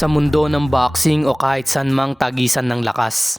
Sa mundo ng boxing o kahit saan mang tagisan ng lakas,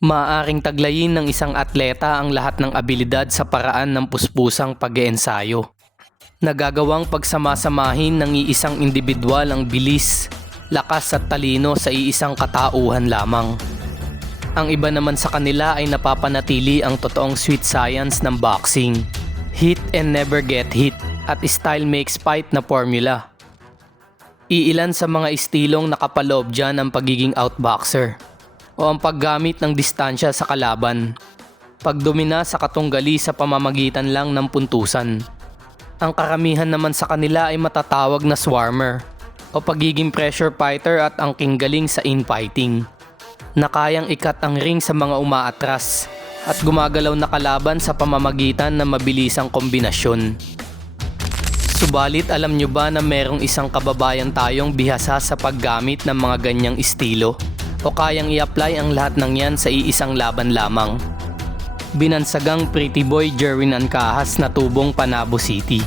maaaring taglayin ng isang atleta ang lahat ng abilidad sa paraan ng puspusang pag-iensayo. Nagagawang pagsamasamahin ng iisang individual ang bilis, lakas at talino sa iisang katauhan lamang. Ang iba naman sa kanila ay napapanatili ang totoong sweet science ng boxing, hit and never get hit at style makes fight na formula. Iilan sa mga istilong nakapaloob dyan ang pagiging outboxer o ang paggamit ng distansya sa kalaban, pagdomina sa katunggali sa pamamagitan lang ng puntusan. Ang karamihan naman sa kanila ay matatawag na swarmer o pagiging pressure fighter at ang kinggaling sa infighting, na kayang ikat ang ring sa mga umaatras at gumagalaw na kalaban sa pamamagitan ng mabilisang kombinasyon. Subalit alam nyo ba na merong isang kababayan tayong bihasa sa paggamit ng mga ganyang estilo o kayang i-apply ang lahat ng yan sa iisang laban lamang? Binansagang pretty boy Jerwin Ancahas na tubong Panabo City.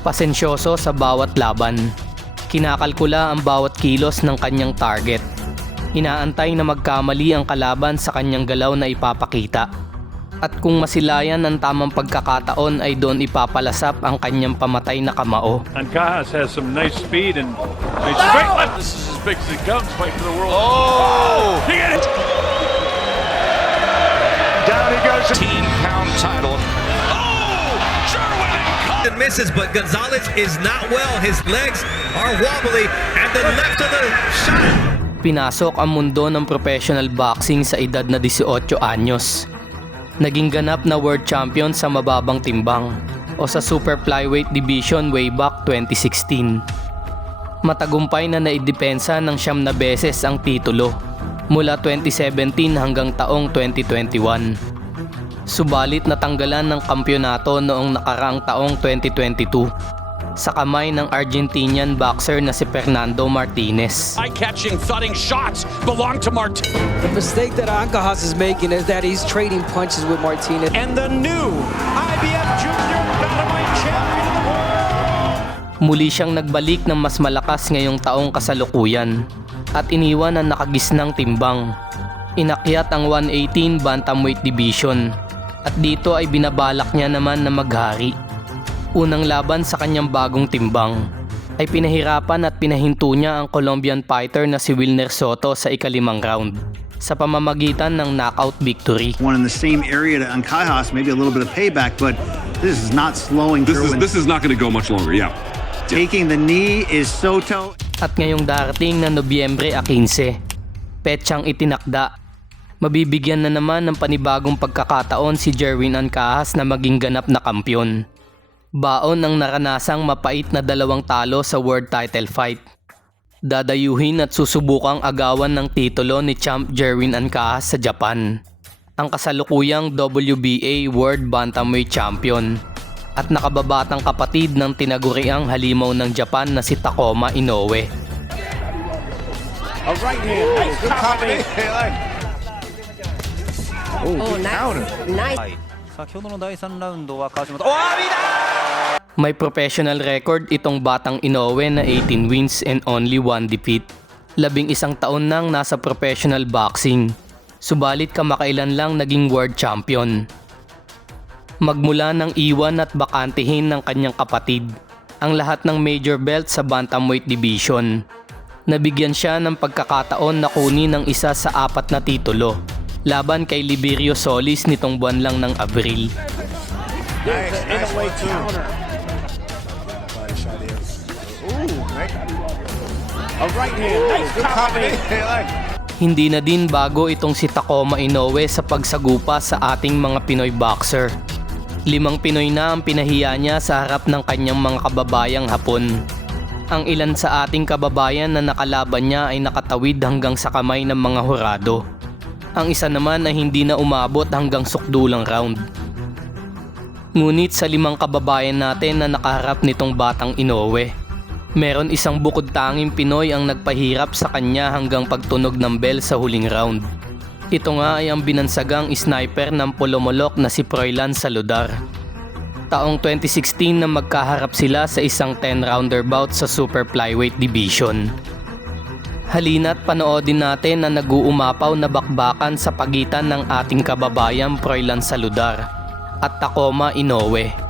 Pasensyoso sa bawat laban. Kinakalkula ang bawat kilos ng kanyang target. Inaantay na magkamali ang kalaban sa kanyang galaw na ipapakita. At kung masilayan ang tamang pagkakataon ay doon ipapalasap ang kanyang pamatay na kamao. Ancahas has some nice speed and straight left. This is as big as it comes, fight for the world. Oh! He hit it! Down he goes. Team-pound title. Oh! Jerwin and misses, but Gonzalez is not well. His legs are wobbly at the left of the shot. Pinasok ang mundo ng professional boxing sa edad na 18 anyos. Naging ganap na world champion sa mababang timbang o sa super flyweight division way back 2016. Matagumpay na naidepensa ng 9 na beses ang titulo mula 2017 hanggang taong 2021. Subalit natanggalan ng kampyonato noong nakaraang taong 2022 sa kamay ng Argentinian boxer na si Fernando Martinez. Eye-catching, thudding shots belong to Martinez. The mistake that Ancahas is making is that he's trading punches with Martinez. And the new IBF Junior Bantamweight Champion of the World. Muli siyang nagbalik ng mas malakas ngayong taong kasalukuyan at iniwan ang nakagisnang timbang. Inakyat ang 118 Bantamweight Division at dito ay binabalak niya naman na maghari. Unang laban sa kanyang bagong timbang ay pinahirapan at pinahinto niya ang Colombian fighter na si Wilner Soto sa ika-5 round sa pamamagitan ng knockout victory. One in the same area to Ancahas, maybe a little bit of payback, but this is not slowing. This is not going to go much longer, yeah. Taking the knee is Soto. At ngayong darating na Nobyembre 15, petsang itinakda, mabibigyan na naman ng panibagong pagkakataon si Jerwin Ancahas na maging ganap na kampyon. Baon ang naranasang mapait na 2 talo sa world title fight. Dadayuhin at susubukang agawan ng titulo ni Champ Jerwin Ancahas sa Japan, ang kasalukuyang WBA World Bantamweight Champion at nakababatang kapatid ng tinaguriang halimaw ng Japan na si Takuma Inoue. A right hand, nice combination. Oh, nice. May professional record itong batang Inoue na 18 wins and only 1 defeat. 11 taon nang nasa professional boxing, subalit kamakailan lang naging world champion. Magmula ng iwan at bakantihin ng kanyang kapatid ang lahat ng major belt sa bantamweight division, nabigyan siya ng pagkakataon na kunin ang isa sa 4 na titulo laban kay Liberio Solis nitong buwan lang ng Abril. Hindi na din bago itong si Takuma Inoue sa pagsagupa sa ating mga Pinoy boxer. 5 Pinoy na ang pinahiya niya sa harap ng kanyang mga kababayang Hapon. Ang ilan sa ating kababayan na nakalaban niya ay nakatawid hanggang sa kamay ng mga hurado. Ang isa naman ay hindi na umabot hanggang sukdulang round. Ngunit sa 5 kababayan natin na nakaharap nitong batang Inoue, meron isang bukod tanging Pinoy ang nagpahirap sa kanya hanggang pagtunog ng bell sa huling round. Ito nga ay ang binansagang sniper ng Polomolok na si Froilan Saludar. Taong 2016 na magkaharap sila sa isang 10-rounder bout sa super flyweight division. Halina't panoodin natin na nag-uumapaw na bakbakan sa pagitan ng ating kababayang Froilan Saludar at Tacoma Inoue.